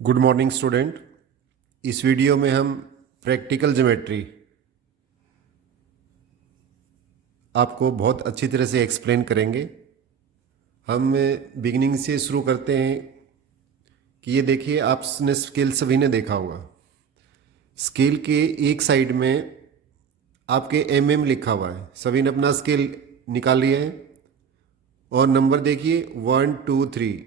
Good morning student. इस video में हम प्रैक्टिकल ज्योमेट्री आपको बहुत अच्छी तरह से एक्सप्लेन करेंगे। हम बिगिनिंग से शुरू करते हैं कि ये देखिए, आपने स्केल सभी ने देखा होगा। स्केल के एक साइड में आपके एमएम लिखा हुआ है। सभी ने अपना स्केल निकाल लिया है और नंबर देखिए 1 2 3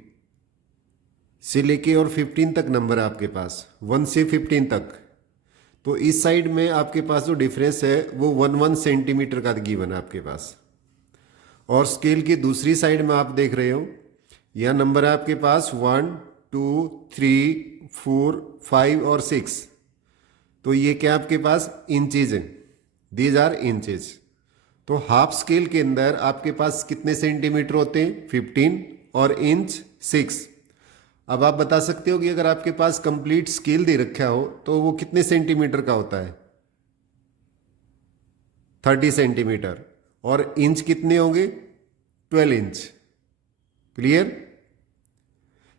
से लेके और 15 तक नंबर है आपके पास, 1 से 15 तक। तो इस साइड में आपके पास जो डिफरेंस है वो 1 सेंटीमीटर का गिवन है आपके पास। और स्केल की दूसरी साइड में आप देख रहे हो, यह नंबर है आपके पास 1 2 3 4 5 और 6। तो ये क्या आपके पास इंचेज है, दीज आर इंचेज। तो हाफ स्केल के अंदर आपके पास कितने सेंटीमीटर होते हैं? 15 और इंच 6। अब आप बता सकते हो कि अगर आपके पास कंप्लीट स्केल दे रखा हो तो वो कितने सेंटीमीटर का होता है? 30 सेंटीमीटर। और इंच कितने होंगे? 12 inch. Clear?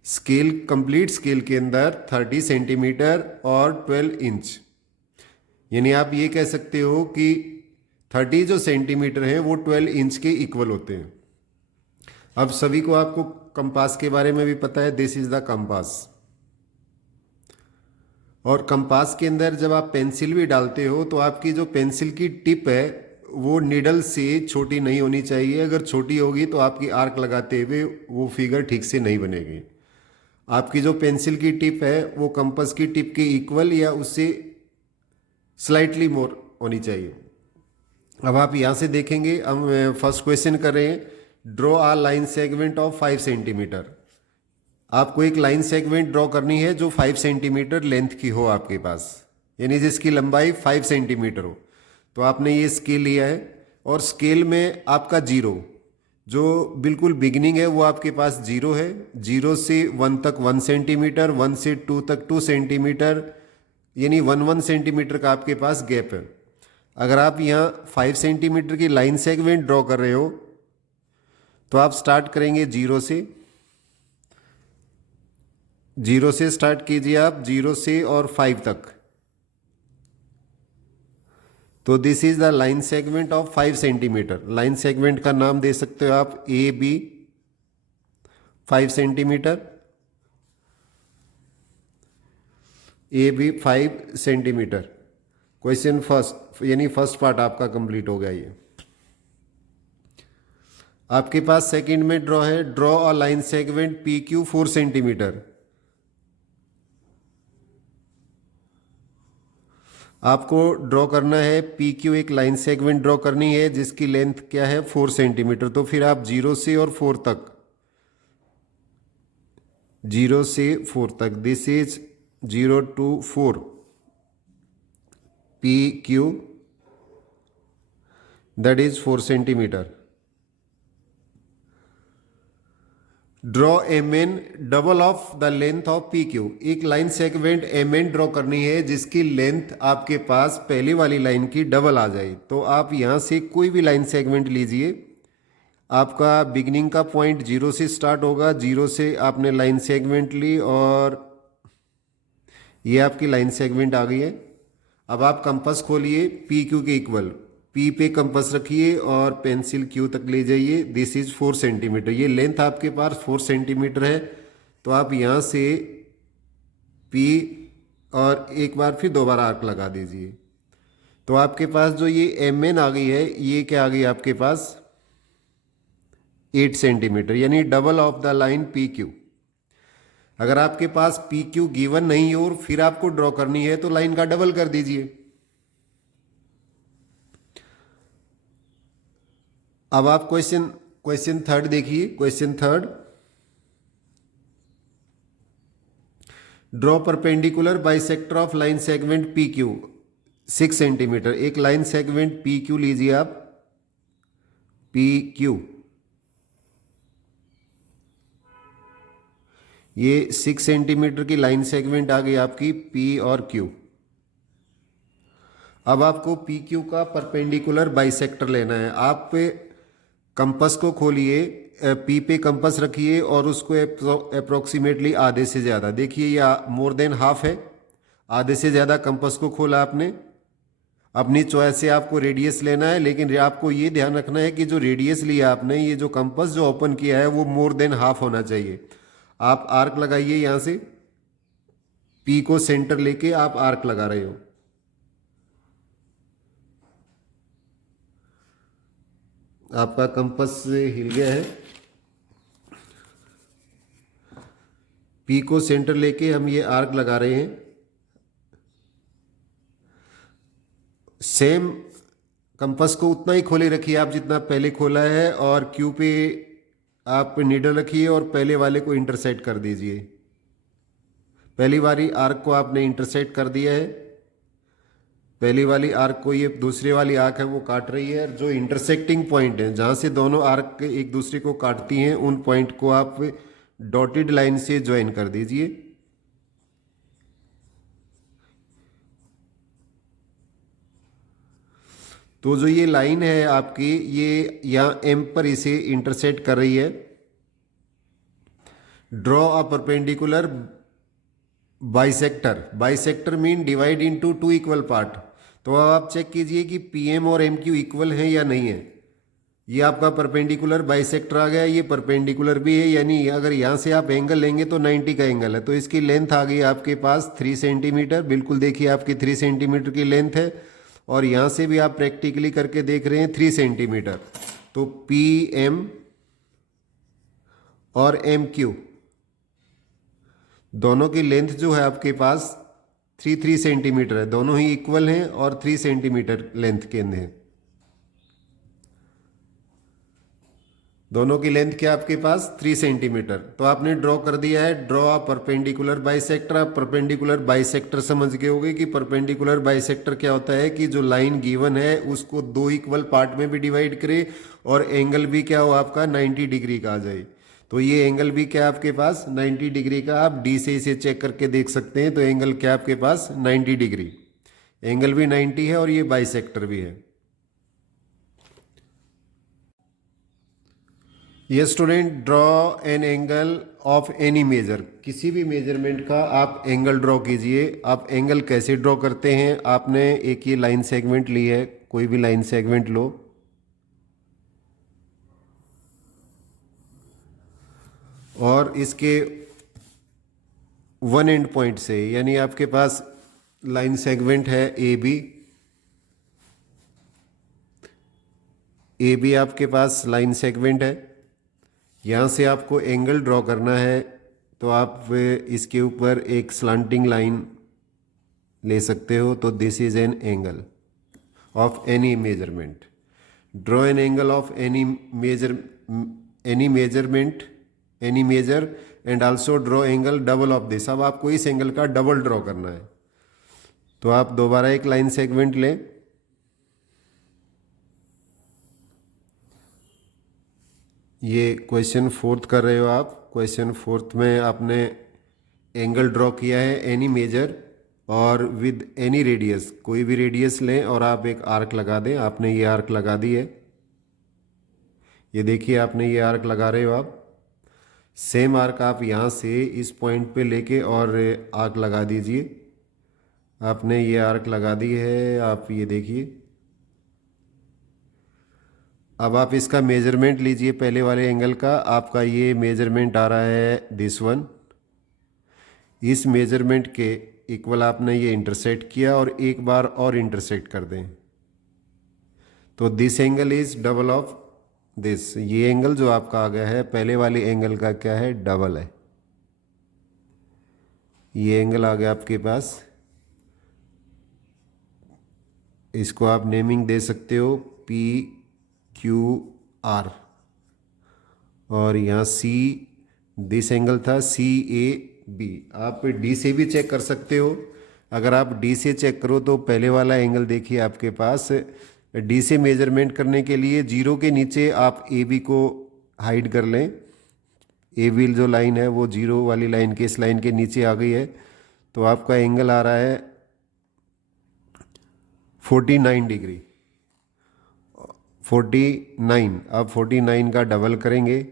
Scale, complete scale के अंदर 30 सेंटीमीटर और 12 इंच, यानी आप ये कह सकते हो कि 30 जो सेंटीमीटर है वो 12 इंच के इक्वल होते हैं। अब सभी को आपको कंपास के बारे में भी पता है, दिस इज द कंपास। और कंपास के अंदर जब आप पेंसिल भी डालते हो तो आपकी जो पेंसिल की टिप है वो निडल से छोटी नहीं होनी चाहिए। अगर छोटी होगी तो आपकी आर्क लगाते हुए वो फिगर ठीक से नहीं बनेगी। आपकी जो पेंसिल की टिप है वो कंपास की टिप के इक्वल या उससे स्लाइटली मोर होनी चाहिए। अब आप यहाँ से देखेंगे, हम फर्स्ट क्वेश्चन कर रहे हैं, draw a line segment of 5 centimetre. आपको एक लाइन सेगमेंट ड्रॉ करनी है जो 5 सेंटीमीटर लेंथ की हो आपके पास, यानी जिसकी लंबाई 5 सेंटीमीटर हो। तो आपने ये स्केल लिया है और स्केल में आपका जीरो, जो बिल्कुल बिगिनिंग है वो आपके पास जीरो है। 0 से 1 तक 1 सेंटीमीटर, 1 से 2 तक 2 सेंटीमीटर, यानी 1 सेंटीमीटर का आपके पास गैप है। अगर आप यहाँ 5 सेंटीमीटर की लाइन सेगमेंट ड्रॉ कर रहे हो तो आप स्टार्ट करेंगे जीरो से स्टार्ट कीजिए आप, 0 से और 5 तक। तो this is the line segment of 5 centimetre. Line segment का नाम दे सकते हो आप A B 5 centimetre, A B 5 centimetre. Question first, यानी फर्स्ट पार्ट आपका कंप्लीट हो गया। ये आपके पास सेकंड में ड्रॉ है, draw a line segment P Q 4 centimetre. आपको ड्रॉ करना है पी क्यू, एक लाइन सेगमेंट ड्रॉ करनी है जिसकी लेंथ क्या है? 4 सेंटीमीटर। तो फिर आप 0 से और 4 तक, 0 से 4 तक, this is 0 to 4 P Q, that is 4 centimetre. Draw M N double of the length of P Q. एक line segment M N draw करनी है जिसकी लेंथ आपके पास पहली वाली लाइन की डबल आ जाए। तो आप यहां से कोई भी लाइन सेगमेंट लीजिए। आपका बिगिनिंग का पॉइंट 0 से स्टार्ट होगा, 0 से आपने लाइन सेगमेंट ली और ये आपकी लाइन सेगमेंट आ गई है। अब आप कंपास खोलिए, पी क्यू के इक्वल पी पे कंपास रखिए और पेंसिल क्यू तक ले जाइए। This is 4 centimetre. ये लेंथ आपके पास 4 सेंटीमीटर है। तो आप यहाँ से पी और एक बार फिर दोबारा आर्क लगा दीजिए। तो आपके पास जो ये एम एन आ गई है, ये क्या आ गई आपके पास? 8 सेंटीमीटर, यानी double of the line P Q. अगर आपके पास पी क्यू गिवन नहीं हो और फिर आपको ड्रॉ करनी है तो लाइन का डबल कर दीजिए। अब आप क्वेश्चन थर्ड देखिए। Question third, draw perpendicular bisector of line segment P Q 6 centimetre. एक लाइन सेगमेंट पी क्यू लीजिए आप, पी क्यू, ये 6 सेंटीमीटर की लाइन सेगमेंट आ गई आपकी पी और क्यू। अब आपको पी क्यू का परपेंडिकुलर बाइसेक्टर लेना है। आप पे कंपस को खोलिए, पी पे कंपस रखिए और उसको अप्रोक्सीमेटली आधे से ज़्यादा, देखिए ये मोर देन हाफ है, आधे से ज़्यादा कंपस को खोला आपने। अपनी चॉइस से आपको रेडियस लेना है, लेकिन आपको ये ध्यान रखना है कि जो रेडियस लिया आपने, ये जो कंपस जो ओपन किया है वो मोर देन हाफ होना चाहिए। आप आर्क लगाइए, यहाँ से पी को सेंटर लेके आप आर्क लगा रहे हो। आपका कंपस हिल गया है। पी को सेंटर लेके हम ये आर्क लगा रहे हैं। सेम कंपस को उतना ही खोले रखिए आप जितना पहले खोला है, और क्यू पे आप नीडल रखिए और पहले वाले को इंटरसेक्ट कर दीजिए। पहली वाली आर्क को आपने इंटरसेक्ट कर दिया है। पहली वाली आर्क को ये दूसरी वाली आर्क है वो काट रही है। जो इंटरसेक्टिंग पॉइंट है जहाँ से दोनों आर्क एक दूसरे को काटती हैं, उन पॉइंट को आप डॉटेड लाइन से ज्वाइन कर दीजिए। तो जो ये लाइन है आपकी, ये यहाँ एम पर इसे इंटरसेक्ट कर रही है। Draw a perpendicular bisector. Bisector mean divide into two equal part. तो अब आप चेक कीजिए कि पीएम और एम क्यू इक्वल है या नहीं है। ये आपका परपेंडिकुलर बाइसेक्टर आ गया, ये परपेंडिकुलर भी है, यानी अगर यहाँ से आप एंगल लेंगे तो 90 का एंगल है। तो इसकी लेंथ आ गई आपके पास 3 सेंटीमीटर। बिल्कुल देखिए आपकी 3 सेंटीमीटर की लेंथ है, और यहाँ से भी आप प्रैक्टिकली करके देख रहे हैं 3 सेंटीमीटर। तो पी एम और एम क्यू दोनों की लेंथ जो है आपके पास 3 सेंटीमीटर है। दोनों ही इक्वल हैं और 3 सेंटीमीटर लेंथ के हैं। दोनों की लेंथ क्या आपके पास 3 सेंटीमीटर। तो आपने ड्रॉ कर दिया है। Draw a perpendicular bisector. आप परपेंडिकुलर बाइसेक्टर समझ गए होंगे कि परपेंडिकुलर बाइसेक्टर क्या होता है, कि जो लाइन गिवन है उसको 2 इक्वल पार्ट में भी डिवाइड करे, और एंगल भी क्या हो आपका 90 डिग्री का आ जाए। तो ये एंगल भी क्या आपके पास 90 डिग्री का। आप डी से इसे चेक करके देख सकते हैं। तो एंगल क्या आपके पास 90 डिग्री, एंगल भी 90 है और ये बाइसेक्टर भी है। ये student draw an angle of any measure. किसी भी मेजरमेंट का आप एंगल ड्रॉ कीजिए। आप एंगल कैसे ड्रॉ करते हैं, आपने एक ये लाइन सेगमेंट ली है, कोई भी लाइन सेगमेंट लो, और इसके वन एंड पॉइंट से, यानी आपके पास लाइन सेगमेंट है ए बी। ए बी आपके पास लाइन सेगमेंट है। यहाँ से आपको एंगल ड्रॉ करना है, तो आप इसके ऊपर एक स्लांटिंग लाइन ले सकते हो। तो this is an angle of any measurement. Draw an angle of any measurement, any measure, and also draw angle double of this. अब आपको इस एंगल का डबल ड्रॉ करना है। तो आप दोबारा एक लाइन सेगमेंट लें। ये क्वेश्चन 4 कर रहे हो आप। क्वेश्चन 4 में आपने एंगल ड्रॉ किया है एनी मेजर और विद एनी रेडियस। कोई भी रेडियस लें और आप एक आर्क लगा दें। आपने ये आर्क लगा दी है। ये देखिए आपने ये आर्क लगा रहे हो आप। सेम आर्क आप यहाँ से इस पॉइंट पे लेके और आर्क लगा दीजिए। आपने ये आर्क लगा दी है, आप ये देखिए। अब आप इसका मेजरमेंट लीजिए पहले वाले एंगल का। आपका ये मेजरमेंट आ रहा है दिस वन। इस मेजरमेंट के इक्वल आपने ये इंटरसेक्ट किया और एक बार और इंटरसेक्ट कर दें। तो this angle is double of this. ये एंगल जो आपका आ गया है पहले वाले एंगल का क्या है, डबल है। ये एंगल आ गया आपके पास। इसको आप नेमिंग दे सकते हो पी क्यू आर, और यहाँ सी दिस एंगल था सी ए बी। आप डी से भी चेक कर सकते हो। अगर आप डी से चेक करो तो पहले वाला एंगल देखिए आपके पास। डी से मेजरमेंट करने के लिए जीरो के नीचे आप ए बी को हाइड कर लें। ए बी जो लाइन है वो जीरो वाली लाइन के इस लाइन के नीचे आ गई है। तो आपका एंगल आ रहा है 49 डिग्री। 49, अब 49 का डबल करेंगे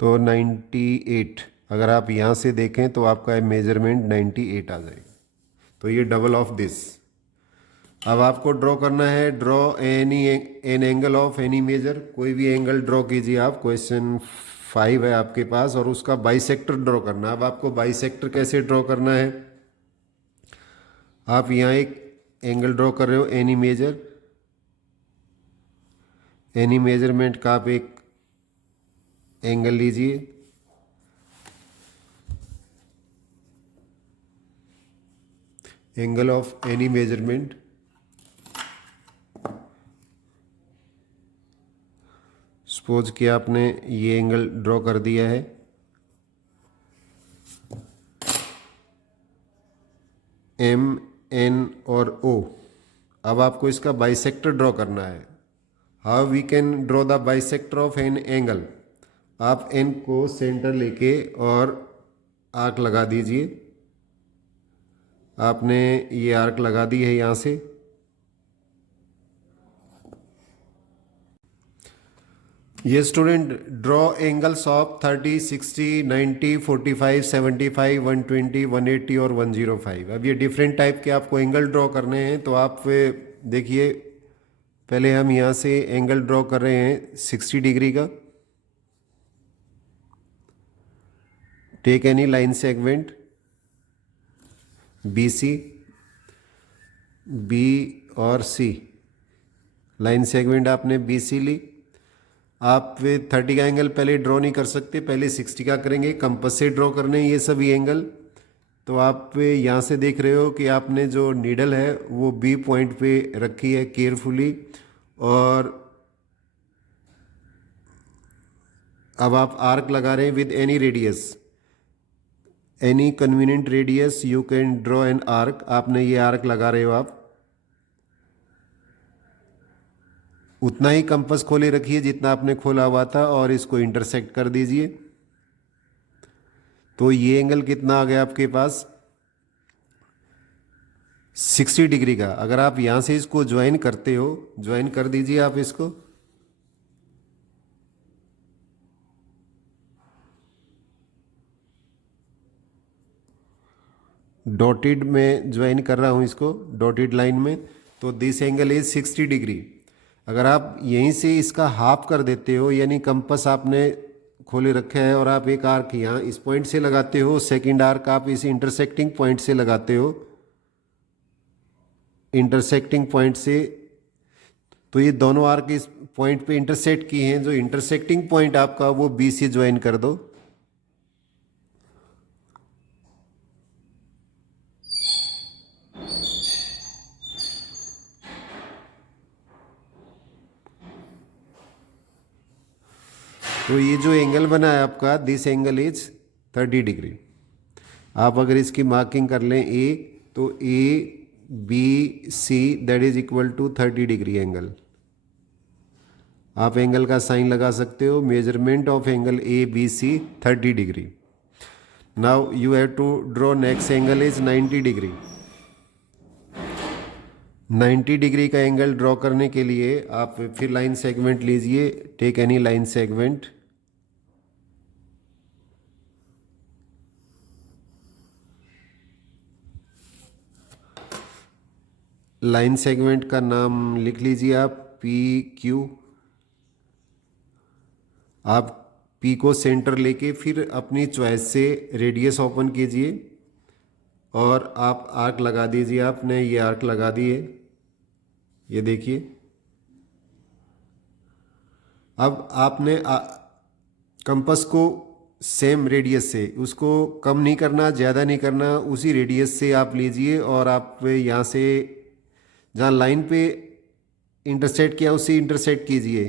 तो 98। अगर आप यहाँ से देखें तो आपका मेजरमेंट 98 आ जाएगा। तो ये डबल ऑफ दिस। अब आपको ड्रॉ करना है, draw an angle of any measure. कोई भी एंगल ड्रॉ कीजिए आप। क्वेश्चन 5 है आपके पास और उसका बाइसेक्टर ड्रॉ करना है। अब आपको बाइसेक्टर कैसे ड्रॉ करना है, आप यहाँ एक एंगल ड्रॉ कर रहे हो एनी मेजर, एनी मेजरमेंट का आप एक एंगल लीजिए। Angle of any measurement, suppose कि आपने ये एंगल ड्रॉ कर दिया है, एम एन और ओ। अब आपको इसका बाइसेक्टर ड्रॉ करना है। How we can draw the bisector of an angle. आप एन को सेंटर लेके और आर्क लगा दीजिए। आपने ये आर्क लगा दी है यहाँ से। ये स्टूडेंट ड्रॉ एंगल्स ऑफ 30, 60, 90, 45, 75, 120, 180 और 105। अब ये डिफरेंट टाइप के आपको एंगल ड्रॉ करने हैं। तो आप देखिए, पहले हम यहाँ से एंगल ड्रॉ कर रहे हैं 60 डिग्री का। Take any line segment B C, B और सी। लाइन सेगमेंट आपने बी सी ली। आप 30 का एंगल पहले ड्रॉ नहीं कर सकते, पहले 60 का करेंगे। कंपास से ड्रॉ करने ये सभी एंगल। तो आप यहाँ से देख रहे हो कि आपने जो नीडल है वो बी पॉइंट पे रखी है केयरफुली। और अब आप आर्क लगा रहे हैं with any radius, any convenient radius you can draw an arc. आपने ये आर्क लगा रहे हो आप। उतना ही कंपास खोले रखिए जितना आपने खोला हुआ था और इसको इंटरसेक्ट कर दीजिए। तो ये एंगल कितना आ गया आपके पास, 60 डिग्री का। अगर आप यहां से इसको ज्वाइन करते हो, ज्वाइन कर दीजिए आप इसको। डॉटेड में ज्वाइन कर रहा हूं इसको, डॉटेड लाइन में। तो दिस एंगल इज 60 डिग्री। अगर आप यहीं से इसका हाफ कर देते हो, यानी कंपास आपने खोले रखा है और आप एक आर्क यहाँ इस पॉइंट से लगाते हो, सेकंड आर्क आप इस इंटरसेक्टिंग पॉइंट से लगाते हो, इंटरसेक्टिंग पॉइंट से। तो ये दोनों आर्क इस पॉइंट पे इंटरसेक्ट किए हैं। जो इंटरसेक्टिंग पॉइंट आपका वो बी से ज्वाइन कर दो। तो ये जो एंगल बना है आपका, दिस एंगल इज 30 डिग्री। आप अगर इसकी मार्किंग कर लें ए, तो A B C that is equal to 30 degree angle. आप एंगल का साइन लगा सकते हो। Measurement of angle A B C 30 degree. Now you have to draw next angle is 90 degree. 90 degree का एंगल ड्रॉ करने के लिए आप फिर लाइन सेगमेंट लीजिए। Take any line segment. Line segment का नाम लिख लीजिए आप, पी क्यू। आप पी को सेंटर लेके फिर अपनी चॉइस से रेडियस ओपन कीजिए और आप आर्क लगा दीजिए। आपने ये आर्क लगा दिए, ये देखिए। अब आपने कंपास को सेम रेडियस से, उसको कम नहीं करना, ज़्यादा नहीं करना, उसी रेडियस से आप लीजिए। और आप यहाँ से जहाँ लाइन पे इंटरसेक्ट किया उसी इंटरसेक्ट कीजिए।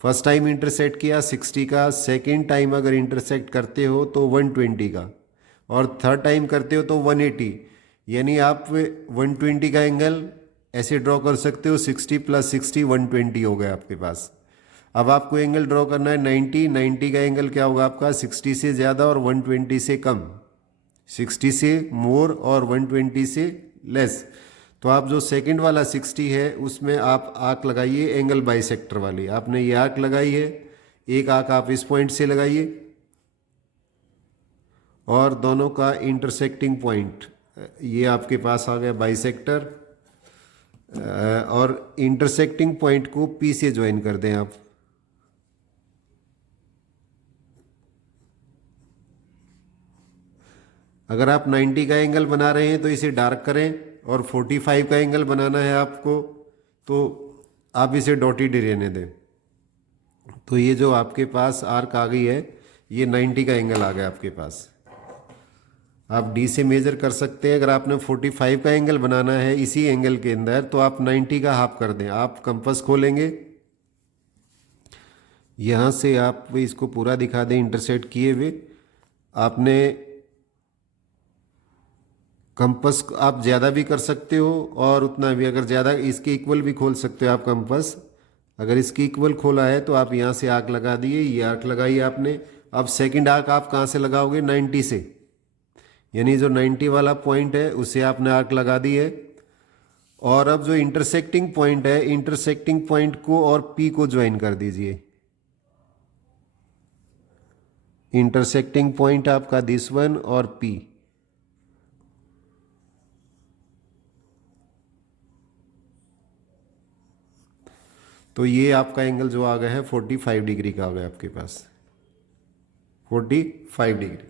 फर्स्ट टाइम इंटरसेक्ट किया 60 का, सेकंड टाइम अगर इंटरसेक्ट करते हो तो 120 का, और थर्ड टाइम करते हो तो 180। यानी आप 120 का एंगल ऐसे ड्रॉ कर सकते हो। 60 + 60 120 हो गया आपके पास। अब आपको एंगल ड्रॉ करना है 90। 90 का एंगल क्या होगा आपका, 60 से ज़्यादा और 120 से कम, 60 से मोर और 120 से लेस। तो आप जो सेकंड वाला 60 है उसमें आप आर्क लगाइए एंगल बाइसेक्टर वाली। आपने ये आर्क लगाई है, एक आर्क आप इस पॉइंट से लगाइए और दोनों का इंटरसेक्टिंग पॉइंट ये आपके पास आ गया बाइसेक्टर, और इंटरसेक्टिंग पॉइंट को पी से ज्वाइन कर दें आप। अगर आप 90 का एंगल बना रहे हैं तो इसे डार्क करें, और 45 का एंगल बनाना है आपको तो आप इसे डॉटेड रहने दें। तो ये जो आपके पास आर्क आ गई है ये 90 का एंगल आ गया आपके पास। आप डी से मेजर कर सकते हैं। अगर आपने 45 का एंगल बनाना है इसी एंगल के अंदर तो आप 90 का हाफ कर दें। आप कंपास खोलेंगे, यहाँ से आप इसको पूरा दिखा दें इंटरसेक्ट किए हुए। आपने कंपास आप ज़्यादा भी कर सकते हो और उतना भी, अगर ज़्यादा इसके इक्वल भी खोल सकते हो आप कंपास। अगर इसके इक्वल खोला है तो आप यहाँ से आर्क लगा दिए, ये आर्क लगाई आपने। अब सेकंड आर्क आप कहाँ से लगाओगे? 90 से, यानी जो 90 वाला पॉइंट है उसे आपने आर्क लगा दी है। और अब जो इंटरसेक्टिंग पॉइंट है, इंटरसेक्टिंग पॉइंट को और पी को ज्वाइन कर दीजिए। इंटरसेक्टिंग पॉइंट आपका दिस वन और पी। तो ये आपका एंगल जो आ गया है 45 डिग्री का आ गया आपके पास, 45 डिग्री।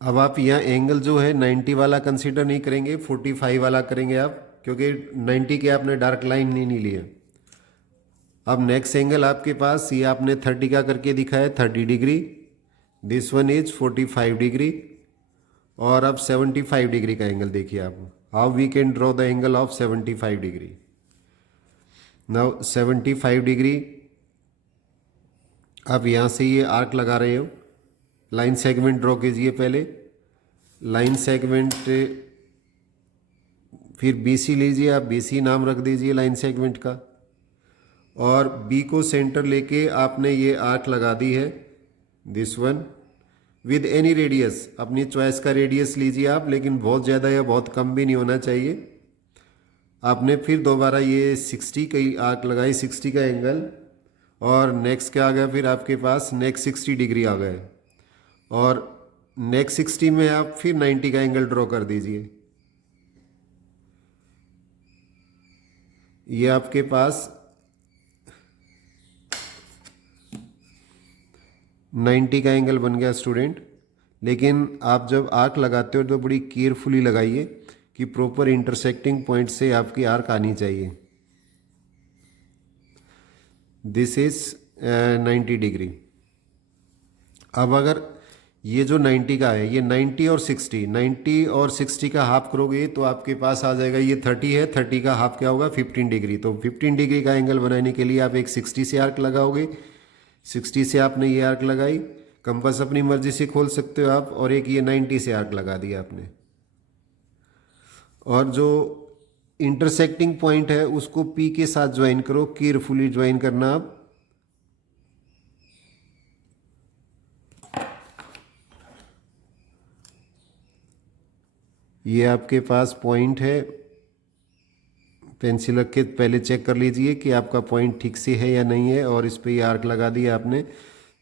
अब आप यहाँ एंगल जो है 90 वाला कंसीडर नहीं करेंगे, 45 वाला करेंगे आप, क्योंकि 90 के आपने डार्क लाइन नहीं ली है। अब नेक्स्ट एंगल आपके पास ये आपने 30 का करके दिखा है 30 degree, this one is 45 degree. और अब 75 डिग्री का एंगल देखिए आप, how we can draw the angle of 75 degree. Now 75 degree आप यहाँ से ये आर्क लगा रहे हो, लाइन सेगमेंट ड्रॉ कीजिए पहले। लाइन सेगमेंट फिर BC लीजिए, आप BC नाम रख दीजिए लाइन सेगमेंट का। और B को सेंटर लेके आपने ये आर्क लगा दी है, this one with any radius, अपनी चॉइस का रेडियस लीजिए आप, लेकिन बहुत ज़्यादा या बहुत कम भी नहीं होना चाहिए। आपने फिर दोबारा ये 60 की आर्क लगाई, 60 का एंगल, और नेक्स्ट क्या आ गया फिर आपके पास? नेक्स्ट 60 डिग्री आ गए, और नेक्स्ट 60 में आप फिर 90 का एंगल ड्रॉ कर दीजिए। ये आपके पास 90 का एंगल बन गया स्टूडेंट। लेकिन आप जब आर्क लगाते हो तो बड़ी केयरफुली लगाइए कि प्रॉपर इंटरसेक्टिंग पॉइंट से आपकी आर्क आनी चाहिए। This is 90 degree. अब अगर ये जो 90 का है, ये 90 और 60, 90 और 60 का हाफ करोगे तो आपके पास आ जाएगा, ये 30 है, 30 का हाफ क्या होगा? 15 डिग्री। तो 15 डिग्री का एंगल बनाने के लिए आप एक 60 से आर्क लगाओगे। 60 से आपने ये आर्क लगाई, कंपास अपनी मर्जी से खोल सकते हो आप, और एक ये 90 से आर्क लगा दिया आपने। और जो इंटरसेक्टिंग पॉइंट है उसको पी के साथ ज्वाइन करो, केयरफुली ज्वाइन करना आप। ये आपके पास पॉइंट है, पेंसिल रख के पहले चेक कर लीजिए कि आपका पॉइंट ठीक से है या नहीं है, और इस पे ये आर्क लगा दिया आपने।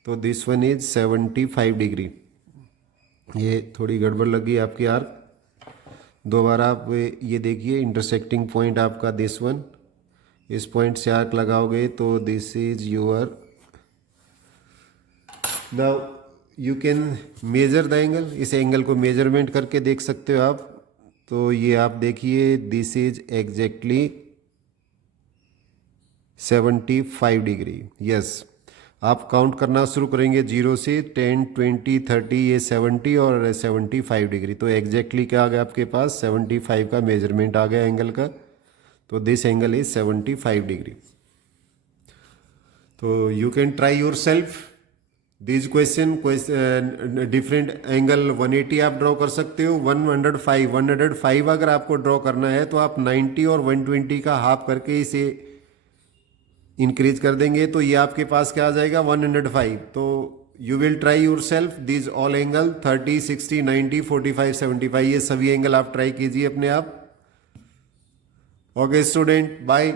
तो दिस वन इज 75 डिग्री। ये थोड़ी गड़बड़ लगी आपकी आर्क, दोबारा आप ये देखिए इंटरसेक्टिंग पॉइंट आपका दिस वन, इस पॉइंट से आर्क लगाओगे तो this is your. Now you can measure the angle, इस एंगल को मेजरमेंट करके देख सकते हो आप। तो ये आप देखिए this is exactly 75 degree. Yes, आप काउंट करना शुरू करेंगे 0 से 10, 20, 30, ये 70 और 75 डिग्री। तो एग्जैक्टली क्या आ गया आपके पास? 75 का मेजरमेंट आ गया एंगल का। तो दिस एंगल इज 75 डिग्री। तो you can try your self this question. Different angle 180 आप ड्रॉ कर सकते हो, 105 अगर आपको ड्रॉ करना है तो आप 90 और 120 का हाफ करके इसे इंक्रीज कर देंगे, तो ये आपके पास क्या आ जाएगा? 105। तो you will try your self this all angle 30, 60, 90, 45, 75, ये सभी एंगल आप ट्राई कीजिए अपने आप। Okay student, bye.